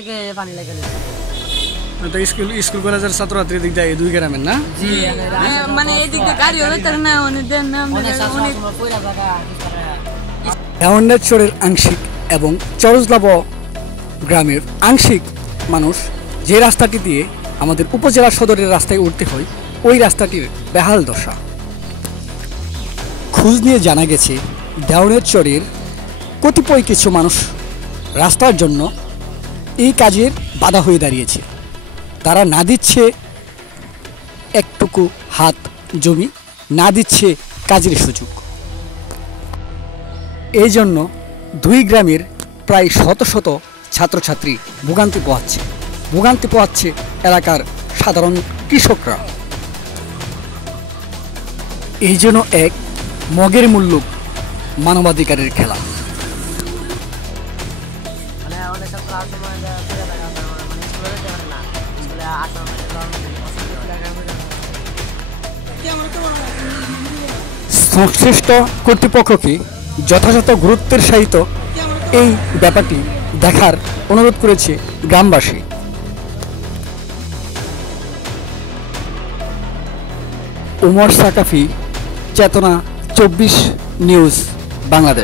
থেকে পানি লেগে তো স্কুল কলেজের ছাত্রছাত্রী দিক দিয়ে দুই গ্রামের না? জি মানে এই দিক দিয়ে গাড়ি হলে তার না অনেক দেন না দেওয়ানচরের আংশিক এবং চরজলাব গ্রামের আংশিক মানুষ যে রাস্তাটি দিয়ে আমাদের উপজেলা সদরের রাস্তায় উঠতে হয় ওই রাস্তাটির বেহাল দশা। খোঁজ নিয়ে জানা গেছে দেওয়ানচরের কতিপয় কিছু মানুষ রাস্তার জন্য এই কাজের বাধা হয়ে দাঁড়িয়েছে। তারা না দিচ্ছে একটুকু হাত জমি, না দিচ্ছে কাজের সুযোগ। এই জন্য দুই গ্রামের প্রায় শত শত ছাত্রছাত্রী ভোগান্তি পোহাচ্ছে এলাকার সাধারণ কৃষকরা। এই জন্য এক মগের মূল্যক মানবাধিকারের খেলা। সংশ্লিষ্ট কর্তৃপক্ষকে যথাযথ গুরুত্বের সহিত এই ব্যাপারটি দেখার অনুরোধ করেছে গ্রামবাসী। ওমর সাকাফি, চেতনা 24 নিউজ, বাংলাদেশ।